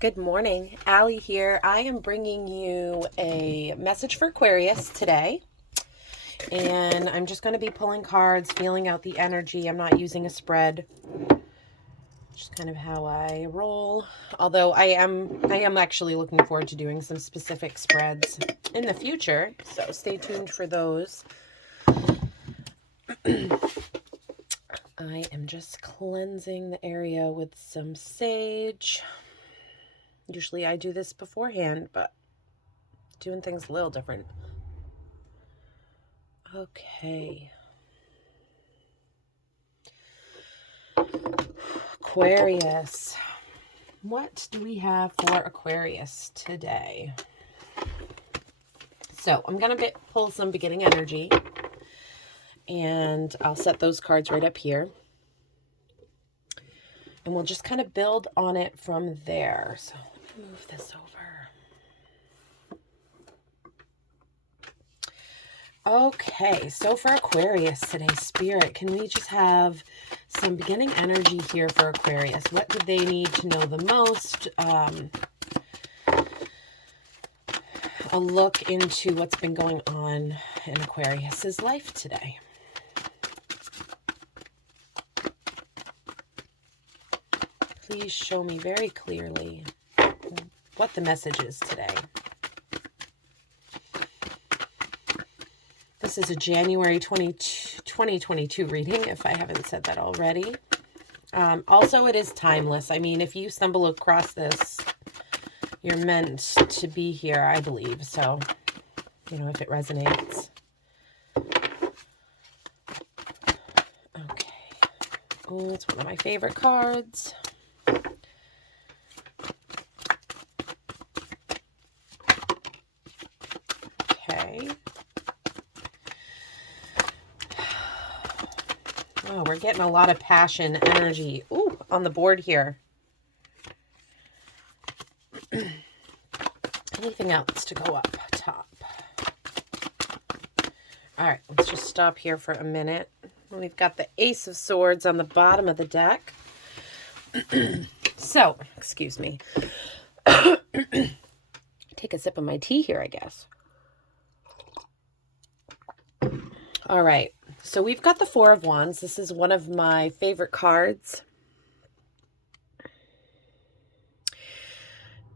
Good morning, Allie here. I am bringing you a message for Aquarius today, and I'm just going to be pulling cards, feeling out the energy. I'm not using a spread, just kind of how I roll. Although I am actually looking forward to doing some specific spreads in the future, so stay tuned for those. I am just cleansing the area with some sage. Usually I do this beforehand, but doing things a little different. Okay. Aquarius. What do we have for Aquarius today? So I'm going to pull some beginning energy, and I'll set those cards right up here. And we'll just kind of build on it from there. So let me move this over. Okay, so for Aquarius today, Spirit, can we just have some beginning energy here for Aquarius? What do they need to know the most? A look into what's been going on in Aquarius's life today. Please show me very clearly what the message is today. This is a January 2022 reading, if I haven't said that already. Also, it is timeless. I mean, if you stumble across this, you're meant to be here, I believe. So, if it resonates. Okay. Oh, it's one of my favorite cards. Okay. Oh, we're getting a lot of passion, energy, on the board here. Anything else to go up top? All right, let's just stop here for a minute. We've got the Ace of Swords on the bottom of the deck. So, excuse me. Take a sip of my tea here, I guess. All right, so we've got the Four of Wands. This is one of my favorite cards.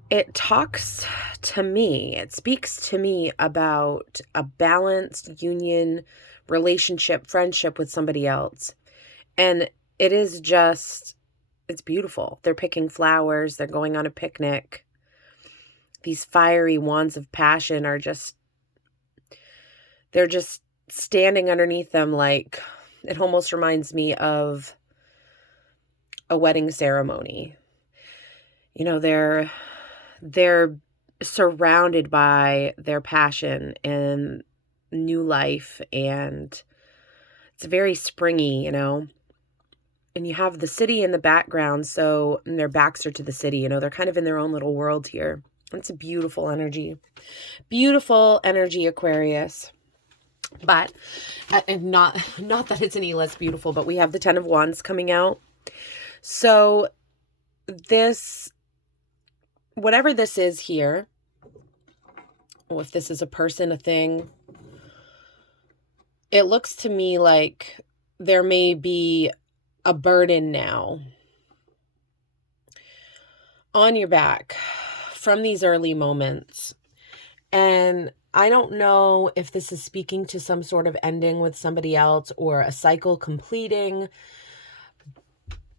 It talks to me, it speaks to me about a balanced union, relationship, friendship with somebody else. And it is just, it's beautiful. They're picking flowers. They're going on a picnic. These fiery wands of passion are just, they're just standing underneath them. Like, it almost reminds me of a wedding ceremony. They're surrounded by their passion and new life, and it's very springy, and you have the city in the background, and their backs are to the city, they're kind of in their own little world here. It's a beautiful energy, Aquarius. But and not that it's any less beautiful, but we have the Ten of Wands coming out. So this, whatever this is here, or if this is a person, a thing, it looks to me like there may be a burden now on your back from these early moments. And I don't know if this is speaking to some sort of ending with somebody else or a cycle completing.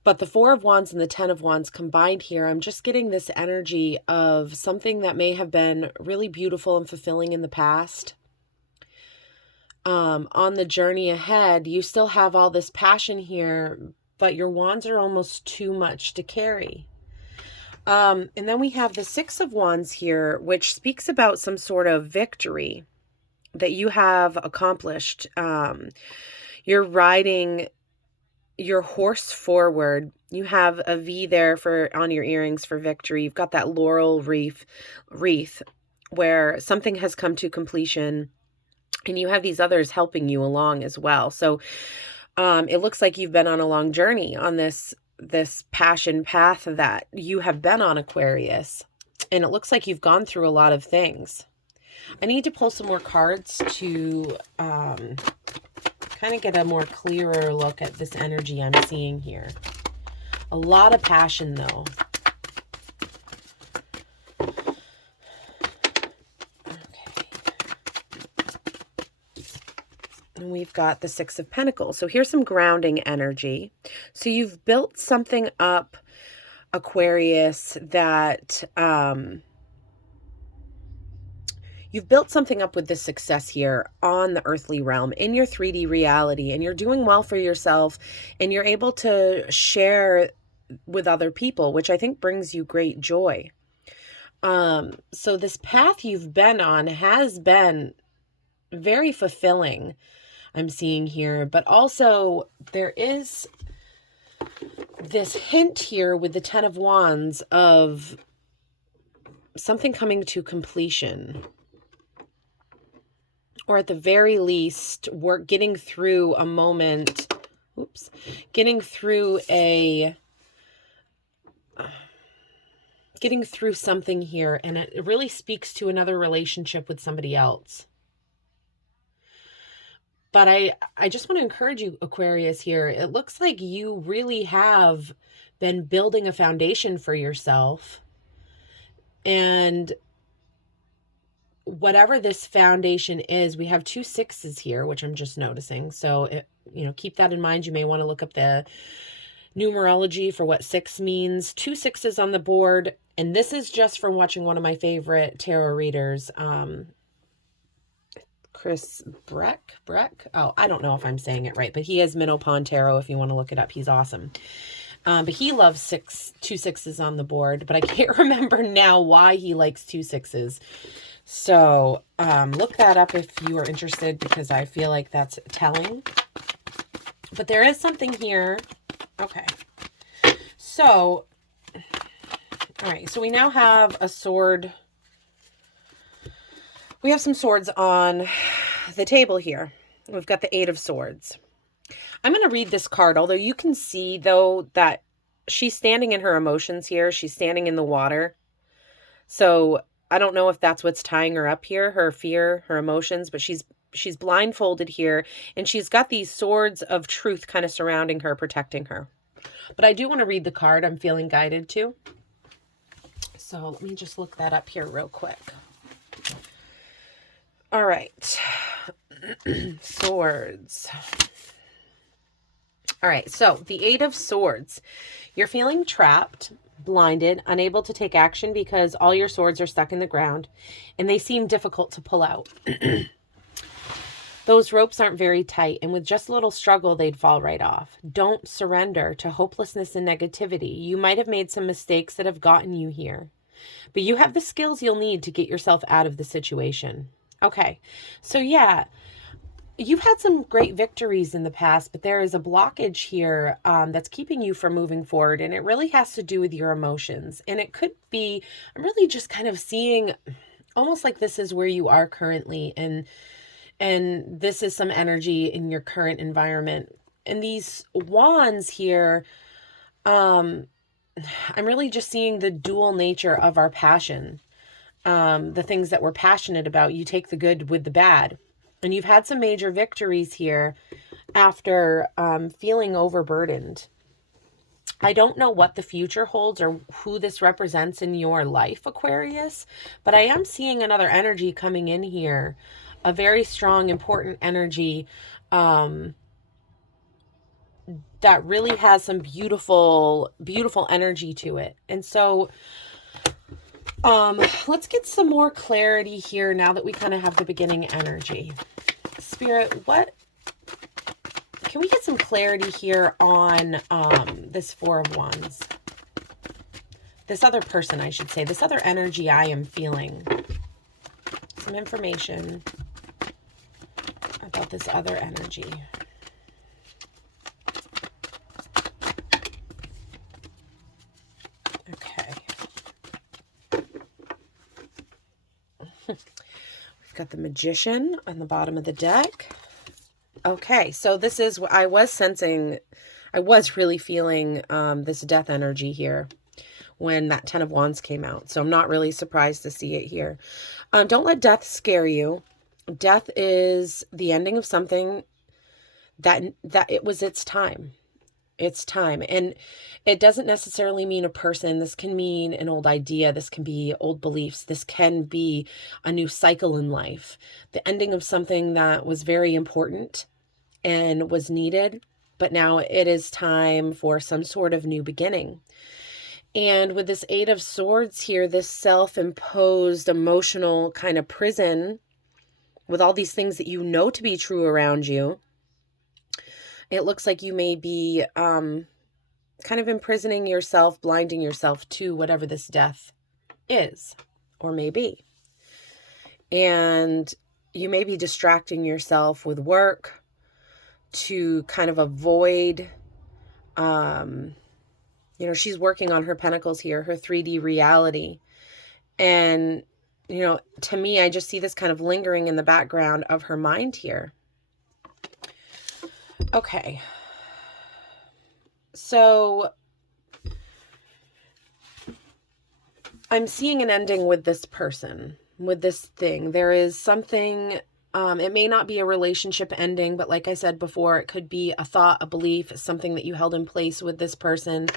But the Four of Wands and the Ten of Wands combined here, I'm just getting this energy of something that may have been really beautiful and fulfilling in the past. On the journey ahead, you still have all this passion here, but your wands are almost too much to carry. And then we have the Six of Wands here, which speaks about some sort of victory that you have accomplished. You're riding your horse forward. You have a V there on your earrings for victory. You've got that laurel wreath where something has come to completion, and you have these others helping you along as well. So it looks like you've been on a long journey on this this passion path that you have been on, Aquarius. And it looks like you've gone through a lot of things. I need to pull some more cards to kind of get a more clearer look at this energy I'm seeing here. A lot of passion, though. Okay. And we've got the Six of Pentacles. So here's some grounding energy. So you've built something up, Aquarius, that you've built something up with this success here on the earthly realm in your 3D reality, and you're doing well for yourself, and you're able to share with other people, which I think brings you great joy. So this path you've been on has been very fulfilling, I'm seeing here, but also there is this hint here with the Ten of Wands of something coming to completion. Or at the very least, we're getting through a moment, getting through something here, and it really speaks to another relationship with somebody else. But I just want to encourage you, Aquarius, here. It looks like you really have been building a foundation for yourself. And whatever this foundation is, we have 2 sixes here, which I'm just noticing. So, keep that in mind. You may want to look up the numerology for what 6 means. 2 sixes on the board. And this is just from watching one of my favorite tarot readers, Chris Breck. Oh, I don't know if I'm saying it right, but he has Minnow Pond Tarot if you want to look it up. He's awesome. But he loves 2 sixes on the board, but I can't remember now why he likes 2 sixes. So look that up if you are interested, because I feel like that's telling. But there is something here. Okay. So, all right. So we now have a sword. We have some swords on the table here. We've got the 8 of Swords. I'm going to read this card, although you can see, though, that she's standing in her emotions here. She's standing in the water. So I don't know if that's what's tying her up here, her fear, her emotions, but she's blindfolded here, and she's got these swords of truth kind of surrounding her, protecting her. But I do want to read the card I'm feeling guided to. So let me just look that up here real quick. All right. Swords. All right. So the 8 of Swords. You're feeling trapped, blinded, unable to take action because all your swords are stuck in the ground and they seem difficult to pull out. Those ropes aren't very tight, and with just a little struggle, they'd fall right off. Don't surrender to hopelessness and negativity. You might have made some mistakes that have gotten you here, but you have the skills you'll need to get yourself out of the situation. Okay, so yeah, you've had some great victories in the past, but there is a blockage here that's keeping you from moving forward, and it really has to do with your emotions. And it could be, I'm really just kind of seeing almost like this is where you are currently, and this is some energy in your current environment. And these wands here, I'm really just seeing the dual nature of our passion. The things that we're passionate about, you take the good with the bad. And you've had some major victories here after feeling overburdened. I don't know what the future holds or who this represents in your life, Aquarius, but I am seeing another energy coming in here, a very strong, important energy that really has some beautiful, beautiful energy to it. And so let's get some more clarity here now that we kind of have the beginning energy. Spirit, can we get some clarity here on this 4 of Wands? This other person, I should say, this other energy I am feeling. Some information about this other energy. Got the Magician on the bottom of the deck. Okay, so this is what I was sensing. I was really feeling this death energy here when that 10 of Wands came out. So I'm not really surprised to see it here. Don't let death scare you. Death is the ending of something that it was its time. It's time. And it doesn't necessarily mean a person. This can mean an old idea. This can be old beliefs. This can be a new cycle in life. The ending of something that was very important and was needed, but now it is time for some sort of new beginning. And with this 8 of Swords here, this self-imposed emotional kind of prison with all these things that you know to be true around you, it looks like you may be kind of imprisoning yourself, blinding yourself to whatever this death is or may be. And you may be distracting yourself with work to kind of avoid, you know, she's working on her Pentacles here, her 3D reality. And, you know, to me, I just see this kind of lingering in the background of her mind here. Okay. So I'm seeing an ending with this person, with this thing. There is something, it may not be a relationship ending, but like I said before, it could be a thought, a belief, something that you held in place with this person.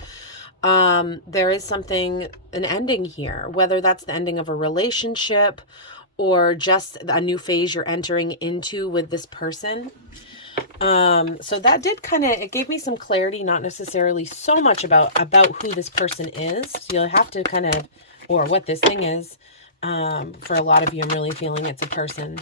There is something, an ending here, whether that's the ending of a relationship or just a new phase you're entering into with this person. So that did kind of, it gave me some clarity, not necessarily so much about who this person is. So you'll have to kind of, or what this thing is. For a lot of you, I'm really feeling it's a person.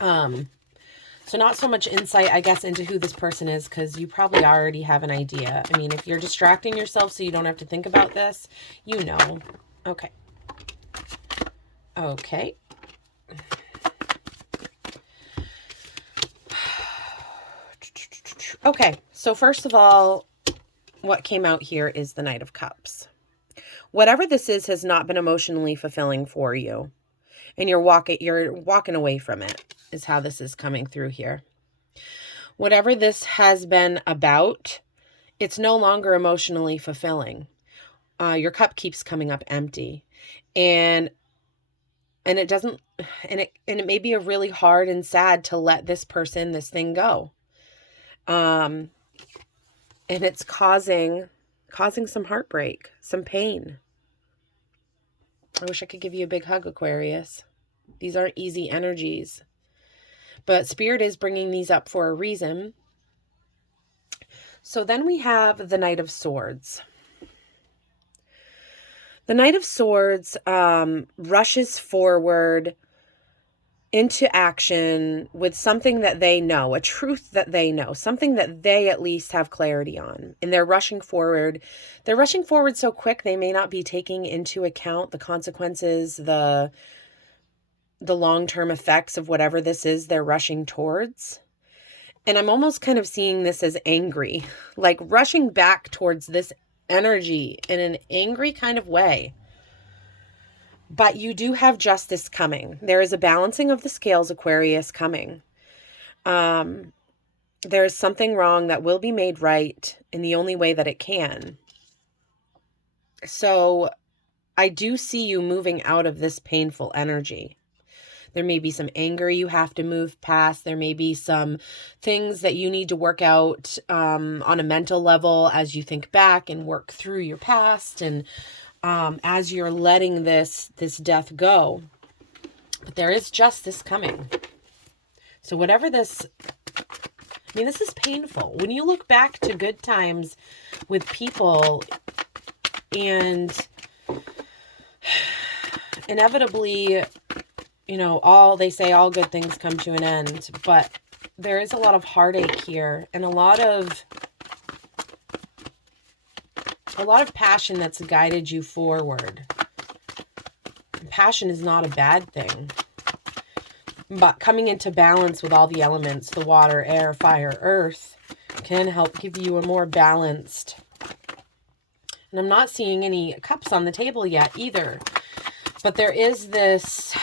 So not so much insight, I guess, into who this person is, because you probably already have an idea. I mean, if you're distracting yourself so you don't have to think about this, you know. Okay. Okay. Okay, so first of all, what came out here is the Knight of Cups. Whatever this is has not been emotionally fulfilling for you. And you're walking away from it, is how this is coming through here. Whatever this has been about, it's no longer emotionally fulfilling. Your cup keeps coming up empty. And it doesn't, and it may be a really hard and sad to let this person, this thing go. And it's causing some heartbreak, some pain. I wish I could give you a big hug, Aquarius. These aren't easy energies. But Spirit is bringing these up for a reason. So then we have the Knight of Swords. The Knight of Swords rushes forward into action with something that they know, a truth that they know, something that they at least have clarity on. And they're rushing forward. They're rushing forward so quick they may not be taking into account the consequences, the long-term effects of whatever this is they're rushing towards. And I'm almost kind of seeing this as angry, like rushing back towards this energy in an angry kind of way. But you do have justice coming. There is a balancing of the scales, Aquarius, coming. There is something wrong that will be made right in the only way that it can. So I do see you moving out of this painful energy. There may be some anger you have to move past. There may be some things that you need to work out on a mental level as you think back and work through your past, and as you're letting this death go. But there is justice coming. So whatever this, I mean, this is painful. When you look back to good times with people, and inevitably, you know, they say all good things come to an end, but there is a lot of heartache here and a lot of passion that's guided you forward. Passion is not a bad thing, but coming into balance with all the elements, the water, air, fire, earth, can help give you a more balanced. And I'm not seeing any cups on the table yet either, but there is this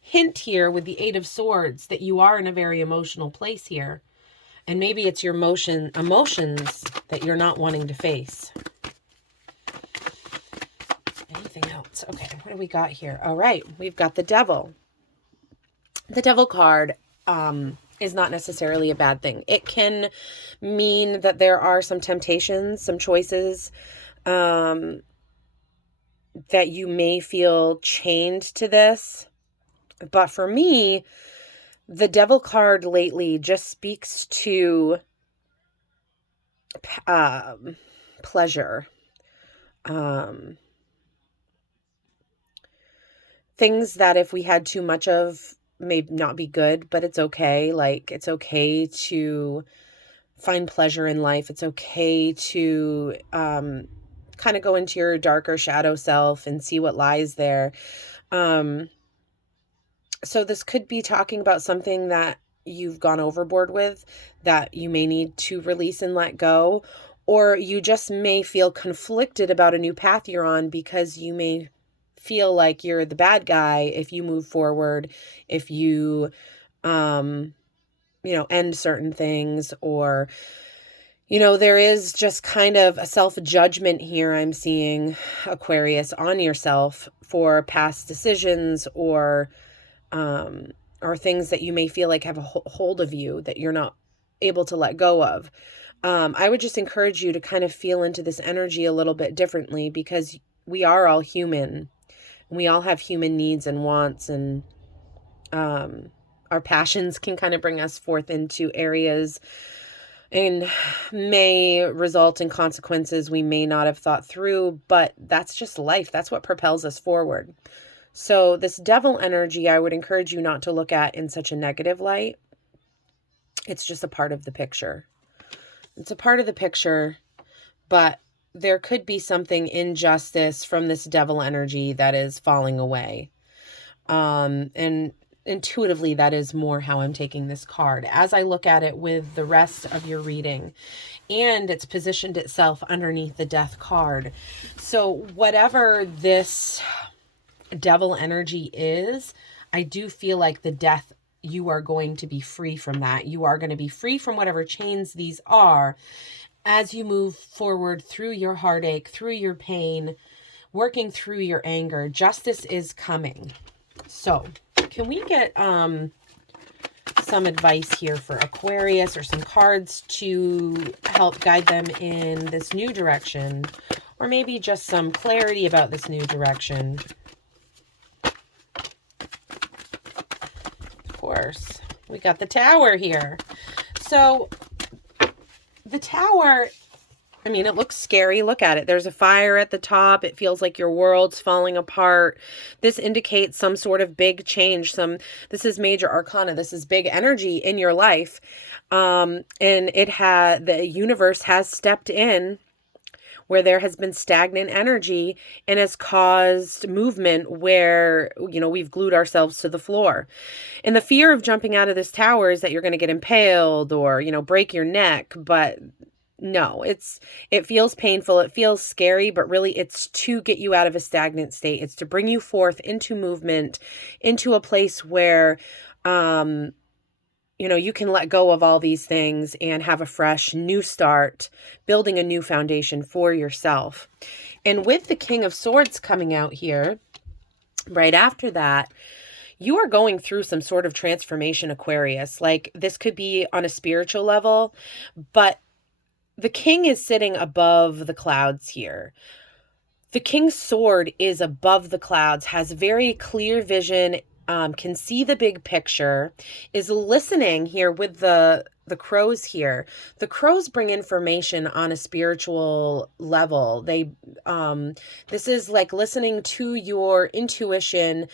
hint here with the 8 of Swords that you are in a very emotional place here. And maybe it's your emotions that you're not wanting to face. Anything else? Okay, what do we got here? All right, we've got the Devil. The Devil card is not necessarily a bad thing. It can mean that there are some temptations, some choices that you may feel chained to this. But for me, the Devil card lately just speaks to pleasure. Things that if we had too much of may not be good, but it's okay. Like, it's okay to find pleasure in life. It's okay to kind of go into your darker shadow self and see what lies there. So this could be talking about something that you've gone overboard with, that you may need to release and let go, or you just may feel conflicted about a new path you're on because you may feel like you're the bad guy if you move forward, if you, end certain things, or, there is just kind of a self-judgment here I'm seeing, Aquarius, on yourself for past decisions or things that you may feel like have a hold of you that you're not able to let go of. I would just encourage you to kind of feel into this energy a little bit differently, because we are all human. We all have human needs and wants, and our passions can kind of bring us forth into areas and may result in consequences we may not have thought through, but that's just life. That's what propels us forward. So this Devil energy, I would encourage you not to look at in such a negative light. It's just a part of the picture. It's a part of the picture, but there could be something injustice from this Devil energy that is falling away. And intuitively, that is more how I'm taking this card as I look at it with the rest of your reading. And it's positioned itself underneath the Death card. So whatever this Devil energy is, I do feel like the Death, you are going to be free from that. You are going to be free from whatever chains these are as you move forward through your heartache, through your pain, working through your anger. Justice is coming. So can we get some advice here for Aquarius, or some cards to help guide them in this new direction, or maybe just some clarity about this new direction? Of course, we got the Tower here. So the Tower, I mean, it looks scary. Look at it. There's a fire at the top. It feels like your world's falling apart. This indicates some sort of big change. This is major arcana. This is big energy in your life. And the universe has stepped in where there has been stagnant energy and has caused movement where, we've glued ourselves to the floor. And the fear of jumping out of this tower is that you're going to get impaled or, break your neck. But no, it feels painful. It feels scary, but really it's to get you out of a stagnant state. It's to bring you forth into movement, into a place where, you can let go of all these things and have a fresh new start, building a new foundation for yourself. And with the King of Swords coming out here, right after that, you are going through some sort of transformation, Aquarius. Like, this could be on a spiritual level, but the king is sitting above the clouds here. The King's sword is above the clouds, has very clear vision, can see the big picture, is listening here with the crows here. The crows bring information on a spiritual level. This is like listening to your intuition.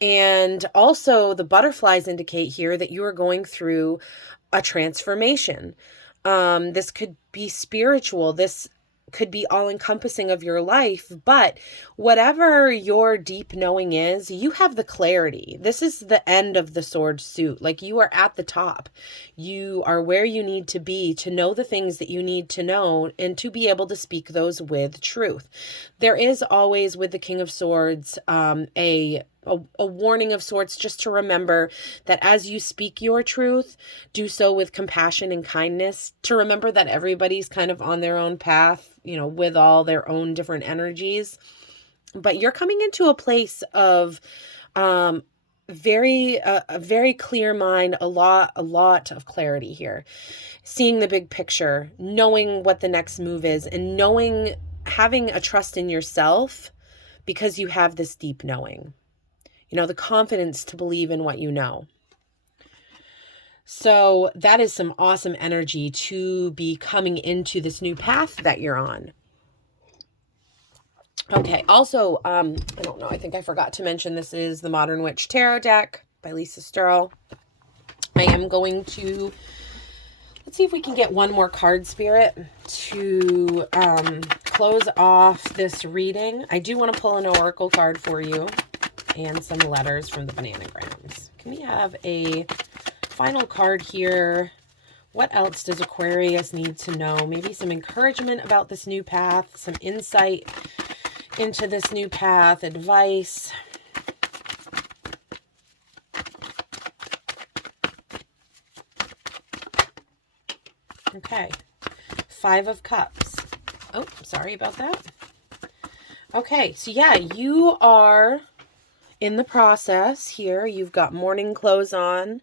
And also the butterflies indicate here that you are going through a transformation. This could be spiritual. This could be all encompassing of your life, but whatever your deep knowing is, you have the clarity. This is the end of the sword suit. Like, you are at the top. You are where you need to be to know the things that you need to know and to be able to speak those with truth. There is always, with the King of Swords, a a warning of sorts, just to remember that as you speak your truth, do so with compassion and kindness, to remember that everybody's kind of on their own path, you know, with all their own different energies. But you're coming into a place of a very clear mind, a lot of clarity here, seeing the big picture, knowing what the next move is, and having a trust in yourself because you have this deep knowing, you know, the confidence to believe in what you know. So that is some awesome energy to be coming into this new path that you're on. Okay, also, I don't know, I think I forgot to mention this is the Modern Witch Tarot deck by Lisa Sterl. I am going to, let's see if we can get one more card, Spirit, to close off this reading. I do want to pull an oracle card for you and some letters from the bananagrams. Can we have a final card here? What else does Aquarius need to know? Maybe some encouragement about this new path, some insight into this new path, advice. Okay, 5 of Cups. Oh, sorry about that. Okay, so yeah, you are in the process here. You've got morning clothes on.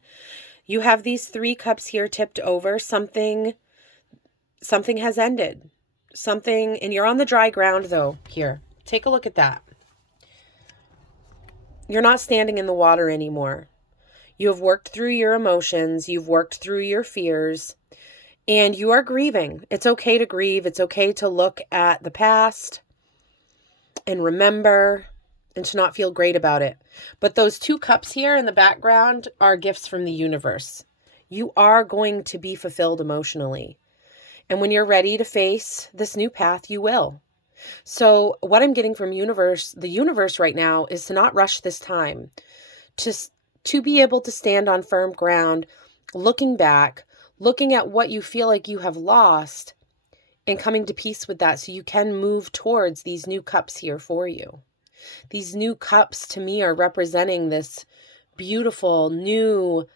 You have these 3 cups here tipped over. Something has ended. And you're on the dry ground though here. Take a look at that. You're not standing in the water anymore. You have worked through your emotions. You've worked through your fears. And you are grieving. It's okay to grieve. It's okay to look at the past and remember and to not feel great about it. But those 2 cups here in the background are gifts from the universe. You are going to be fulfilled emotionally. And when you're ready to face this new path, you will. So what I'm getting from the universe right now is to not rush this time, to be able to stand on firm ground, looking back, looking at what you feel like you have lost and coming to peace with that so you can move towards these new cups here for you. These new cups to me are representing this beautiful, new,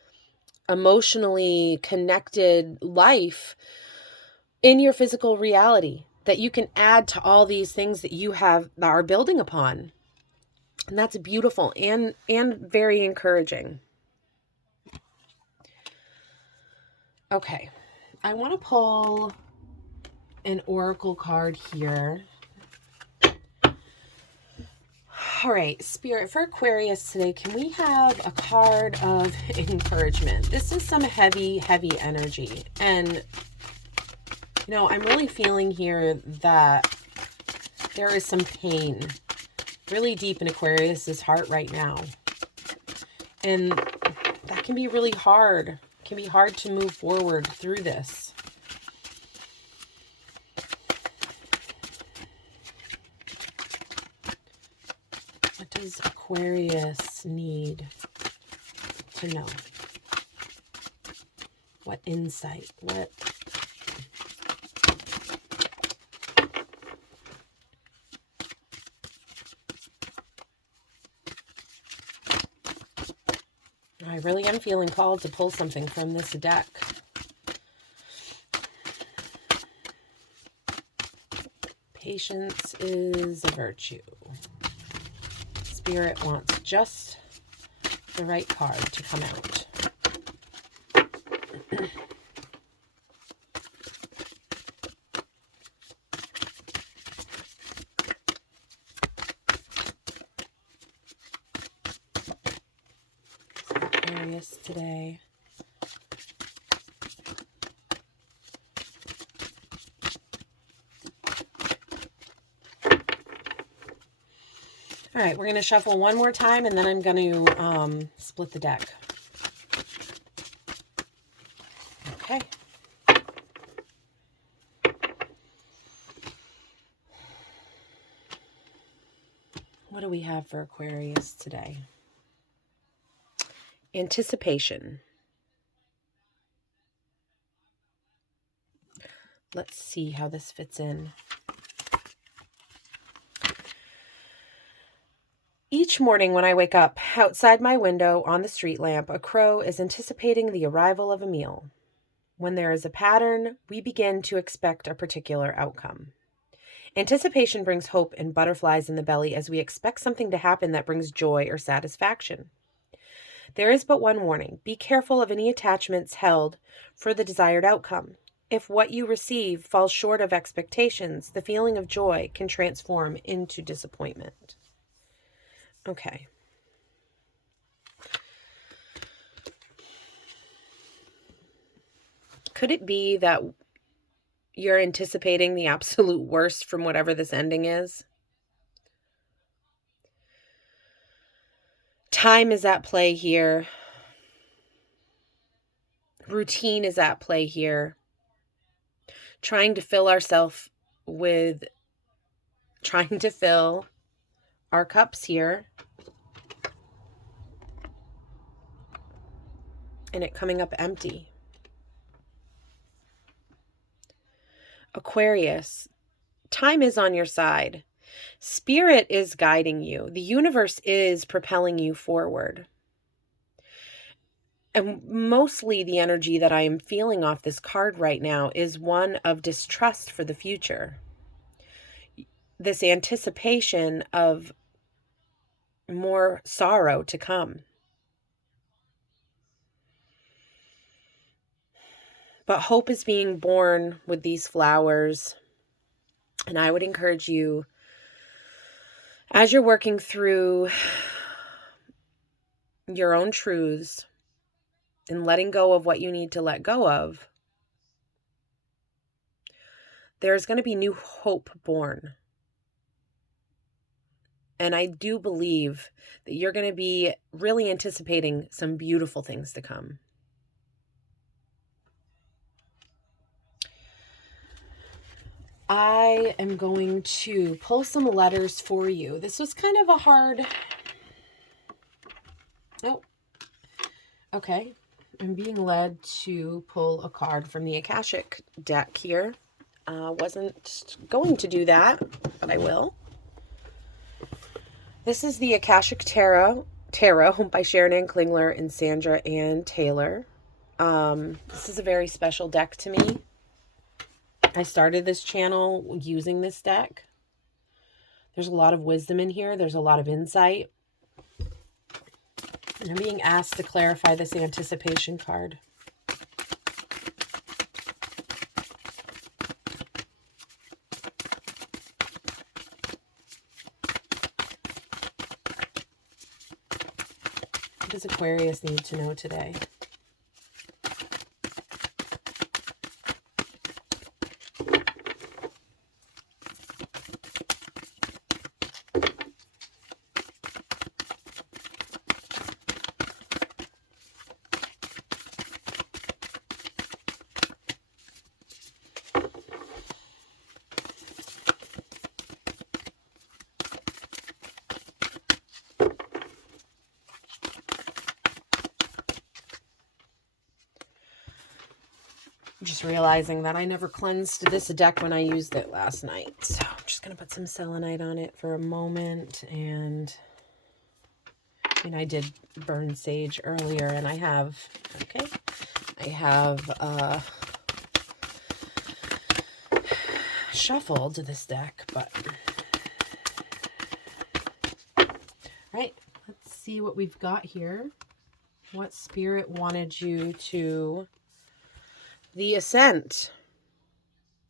emotionally connected life in your physical reality that you can add to all these things that you are building upon. And that's beautiful and very encouraging. Okay, I want to pull an oracle card here. All right, Spirit, for Aquarius today, can we have a card of encouragement? This is some heavy energy. And, you know, I'm really feeling here that there is some pain really deep in Aquarius's heart right now. And that can be really hard. It can be hard to move forward through this. What does Aquarius need to know? What insight? What? I really am feeling called to pull something from this deck. Patience is a virtue. Spirit wants just the right card to come out. Aquarius today. All right, we're going to shuffle one more time, and then I'm going to split the deck. Okay. What do we have for Aquarius today? Anticipation. Let's see how this fits in. Each Each morning when I wake up, outside my window on the street lamp, a crow is anticipating the arrival of a meal. When there is a pattern, we begin to expect a particular outcome. Anticipation brings hope and butterflies in the belly as we expect something to happen that brings joy or satisfaction. There is but one warning. Be careful of any attachments held for the desired outcome. If what you receive falls short of expectations, the feeling of joy can transform into disappointment. Okay. Could it be that you're anticipating the absolute worst from whatever this ending is? Time is at play here. Routine is at play here. Trying to fill our cups here. And it coming up empty. Aquarius, time is on your side. Spirit is guiding you. The universe is propelling you forward. And mostly the energy that I am feeling off this card right now is one of distrust for the future. This anticipation of more sorrow to come. But hope is being born with these flowers. And I would encourage you, as you're working through your own truths and letting go of what you need to let go of, there's going to be new hope born. And I do believe that you're going to be really anticipating some beautiful things to come. I am going to pull some letters for you. This was kind of a hard... Oh, okay. I'm being led to pull a card from the Akashic deck here. Wasn't going to do that, but I will. This is the Akashic Tarot by Sharon Ann Klingler and Sandra Ann Taylor. This is a very special deck to me. I started this channel using this deck. There's a lot of wisdom in here. There's a lot of insight. And I'm being asked to clarify this anticipation card. What does Aquarius need to know today? I'm just realizing that I never cleansed this deck when I used it last night. So I'm just going to put some selenite on it for a moment. And I did burn sage earlier, and I have shuffled this deck, but right, let's see what we've got here. What Spirit wanted you to... The Ascent.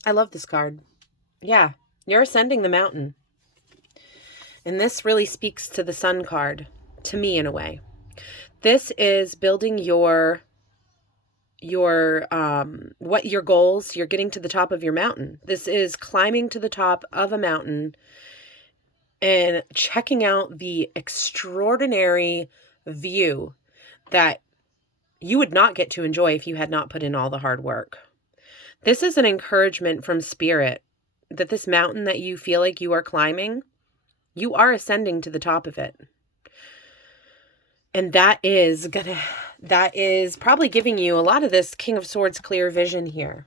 I love this card. Yeah, you're ascending the mountain. And this really speaks to the Sun card, to me in a way. This is building your goals. You're getting to the top of your mountain. This is climbing to the top of a mountain and checking out the extraordinary view that you would not get to enjoy if you had not put in all the hard work. This is an encouragement from Spirit that this mountain that you feel like you are climbing, you are ascending to the top of it. And that is probably giving you a lot of this King of Swords clear vision here.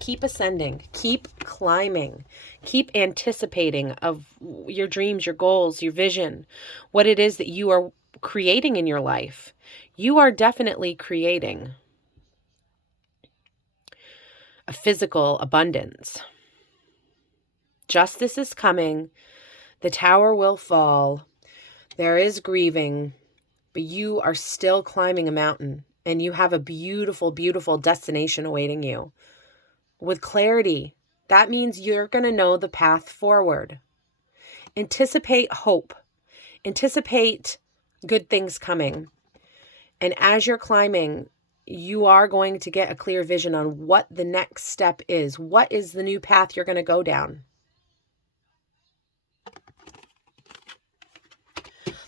Keep ascending. Keep climbing. Keep anticipating of your dreams, your goals, your vision, what it is that you are creating in your life. You are definitely creating a physical abundance. Justice is coming. The tower will fall. There is grieving, but you are still climbing a mountain, and you have a beautiful, beautiful destination awaiting you. With clarity, that means you're going to know the path forward. Anticipate hope. Anticipate good things coming. And as you're climbing, you are going to get a clear vision on what the next step is. What is the new path you're going to go down?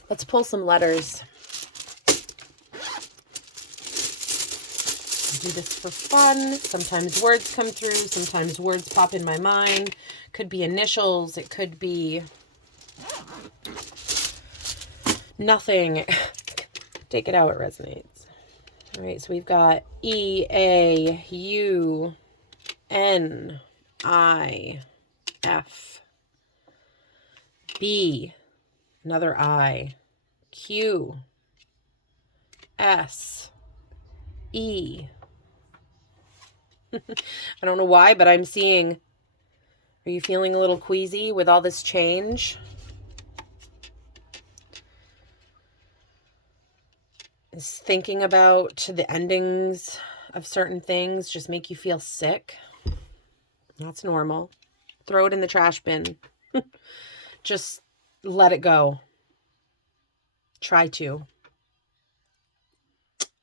Let's pull some letters. I do this for fun. Sometimes words come through. Sometimes words pop in my mind. Could be initials. It could be nothing. Take it how it resonates. All right, so we've got E-A-U-N-I-F. B, another I. Q, S, E. I don't know why, but I'm seeing, are you feeling a little queasy with all this change? Is thinking about the endings of certain things just make you feel sick? That's normal. Throw it in the trash bin. Just let it go. Try to.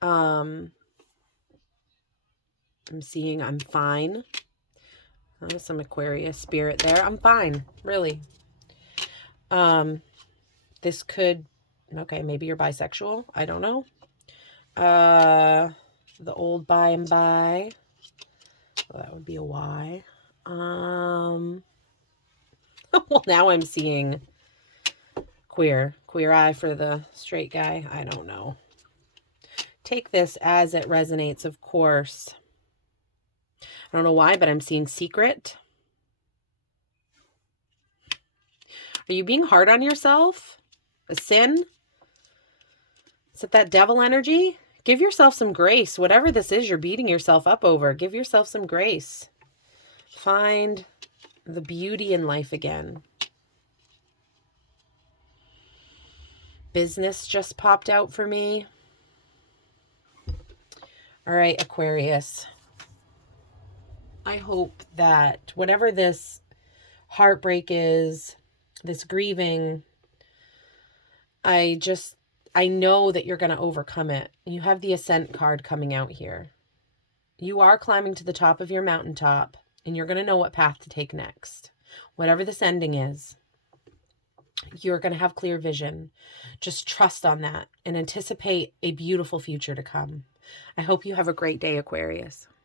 I'm seeing I'm fine. Some Aquarius spirit there. I'm fine, really. This could, okay, maybe you're bisexual. I don't know. The old by and by. Well, that would be a Y. Well, now I'm seeing queer eye for the straight guy. I don't know. Take this as it resonates, of course. I don't know why, but I'm seeing secret. Are you being hard on yourself? A sin? Is it that devil energy? Give yourself some grace. Whatever this is you're beating yourself up over, give yourself some grace. Find the beauty in life again. Business just popped out for me. All right, Aquarius. I hope that whatever this heartbreak is, this grieving, I know that you're going to overcome it. You have the Ascent card coming out here. You are climbing to the top of your mountaintop, and you're going to know what path to take next. Whatever this ending is, you're going to have clear vision. Just trust on that and anticipate a beautiful future to come. I hope you have a great day, Aquarius.